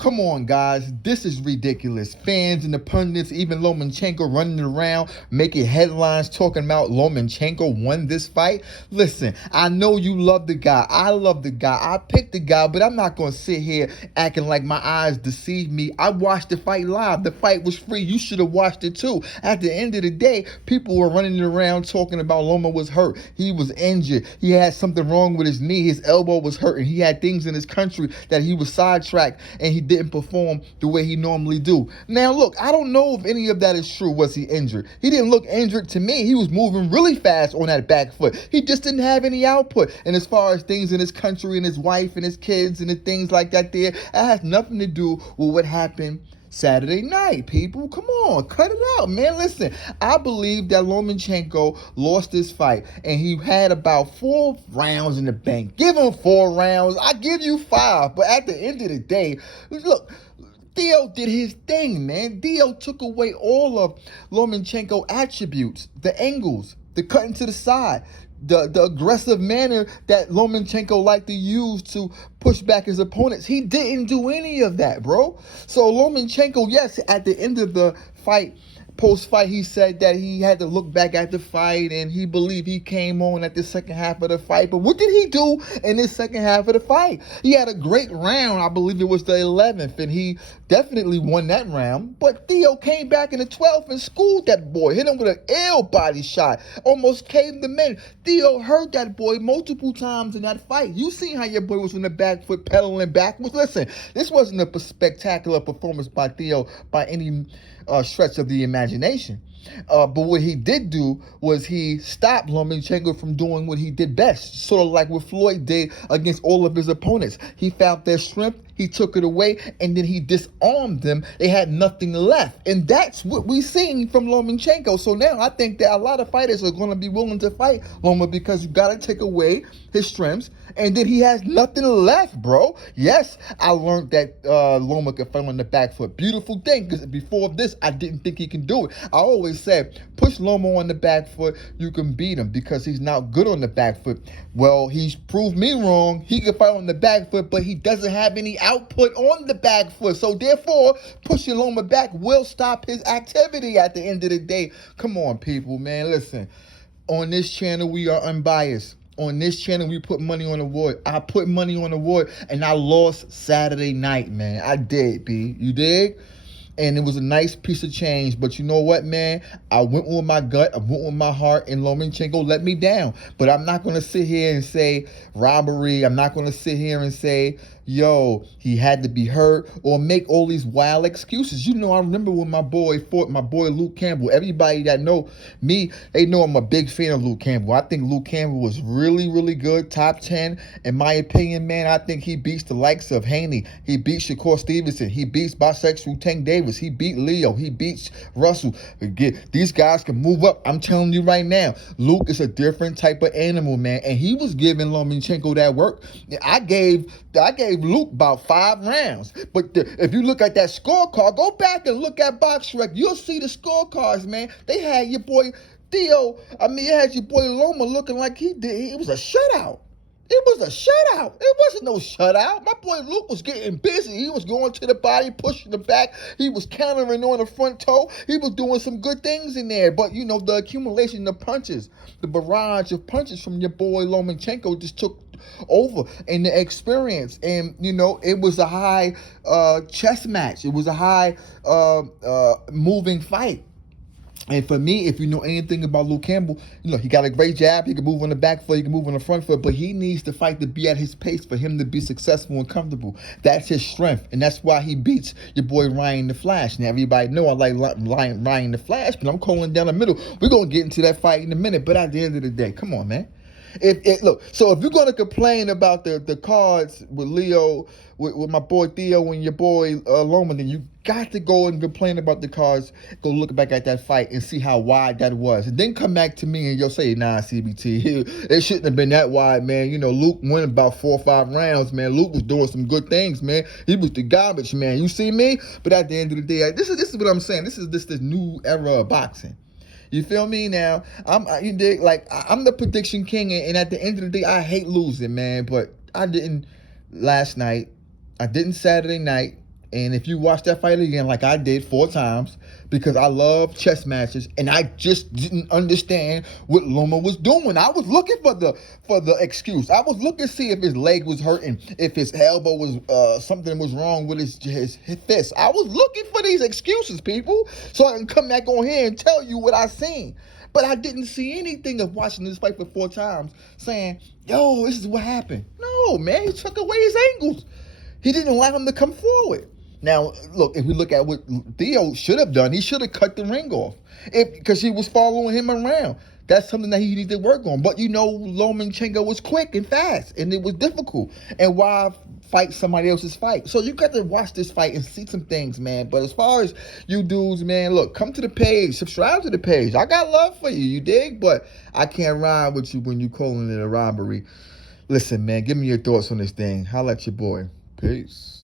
Come on, guys. This is ridiculous. Fans and the pundits, even Lomachenko running around, making headlines talking about Lomachenko won this fight. Listen, I know you love the guy. I love the guy. I picked the guy, but I'm not going to sit here acting like my eyes deceive me. I watched the fight live. The fight was free. You should have watched it too. At the end of the day, people were running around talking about Loma was hurt. He was injured. He had something wrong with his knee. His elbow was hurting. He had things in his country that he was sidetracked and he didn't perform the way he normally do. Now, look, I don't know if any of that is true. Was he injured? He didn't look injured to me. He was moving really fast on that back foot. He just didn't have any output. And as far as things in his country and his wife and his kids and the things like that there, it has nothing to do with what happened Saturday night, people. Come on, cut it out, man. Listen, I believe that Lomachenko lost this fight, and he had about 4 rounds in the bank. Give him 4 rounds. I give you 5. But at the end of the day, look, Theo did his thing, man. Theo took away all of Lomachenko attributes, the angles, the cutting to the side, the aggressive manner that Lomachenko liked to use to push back his opponents. He didn't do any of that, bro. So Lomachenko, yes, at the end of the fight, post-fight, he said that he had to look back at the fight and he believed he came on at the second half of the fight. But what did he do in this second half of the fight? He had a great round. I believe it was the 11th, and he definitely won that round. But Theo came back in the 12th and schooled that boy, hit him with an ill body shot, almost caved him in. Theo hurt that boy multiple times in that fight. You seen how your boy was on the back foot pedaling backwards. Listen, this wasn't a spectacular performance by Theo by any stretch of the imagination. But what he did do was he stopped Lomachenko from doing what he did best, sort of like what Floyd did against all of his opponents. He found their strength, he took it away, and then he disarmed them. They had nothing left. And that's what we seen from Lomachenko. So now I think that a lot of fighters are going to be willing to fight Loma because you got to take away his strengths, and then he has nothing left, bro. Yes, I learned that Loma could fight on the back foot. Beautiful thing, because before this, I didn't think he can do it. I always said, push Loma on the back foot, you can beat him because he's not good on the back foot. Well, he's proved me wrong. He can fight on the back foot, but he doesn't have any output on the back foot. So therefore, pushing Loma back will stop his activity at the end of the day. Come on, people, man. Listen, on this channel, we are unbiased. On this channel, we put money on the wood. I put money on the wood, and I lost Saturday night, man. I did, B. You dig? And it was a nice piece of change. But you know what, man? I went with my gut. I went with my heart. And Lomachenko let me down. But I'm not going to sit here and say robbery. I'm not going to sit here and say, yo, he had to be hurt, or make all these wild excuses. You know, I remember when my boy fought my boy Luke Campbell. Everybody that know me, they know I'm a big fan of Luke Campbell. I think Luke Campbell was really, really good. Top 10. In my opinion, man, I think he beats the likes of Haney. He beats Shakur Stevenson. He beats bisexual Tank Davis. He beat Leo. He beats Russell. These guys can move up. I'm telling you right now, Luke is a different type of animal, man. And he was giving Lomachenko that work. I gave Luke about 5 rounds. But if you look at that scorecard, go back and look at BoxRec. You'll see the scorecards, man. They had your boy Theo. It had your boy Loma looking like he did. It was a shutout. It was a shutout. It wasn't no shutout. My boy Luke was getting busy. He was going to the body, pushing the back. He was countering on the front toe. He was doing some good things in there. But, you know, the accumulation of punches, the barrage of punches from your boy Lomachenko just took over in the experience. And, you know, it was a high chess match. It was a high moving fight. And for me, if you know anything about Luke Campbell, you know, he got a great jab. He can move on the back foot. He can move on the front foot. But he needs to fight to be at his pace for him to be successful and comfortable. That's his strength. And that's why he beats your boy Ryan the Flash. Now, everybody know I like Ryan the Flash, but I'm calling down the middle. We're going to get into that fight in a minute. But at the end of the day, come on, man. Look, so if you're going to complain about the cards with Leo, with my boy Theo and your boy Loma, then you got to go and complain about the cards. Go look back at that fight and see how wide that was. And then come back to me and you'll say, nah, CBT, it shouldn't have been that wide, man. You know, Luke won about 4 or 5 rounds, man. Luke was doing some good things, man. He was the garbage, man. You see me? But at the end of the day, this is what I'm saying. This is this new era of boxing. You feel me now? I'm the prediction king, and at the end of the day, I hate losing, man. But I didn't last night. I didn't Saturday night. And if you watch that fight again, like I did 4 times, because I love chess matches, and I just didn't understand what Loma was doing. I was looking for the excuse. I was looking to see if his leg was hurting, if his elbow was something was wrong with his fist. I was looking for these excuses, people, so I can come back on here and tell you what I seen. But I didn't see anything of watching this fight for 4 times saying, yo, this is what happened. No, man, he took away his angles. He didn't allow him to come forward. Now, look, if we look at what Theo should have done, he should have cut the ring off because he was following him around. That's something that he needed to work on. But, Lomachenko was quick and fast, and it was difficult. And why fight somebody else's fight? So you got to watch this fight and see some things, man. But as far as you dudes, man, look, come to the page. Subscribe to the page. I got love for you, you dig? But I can't ride with you when you calling it a robbery. Listen, man, give me your thoughts on this thing. Holla at your boy. Peace.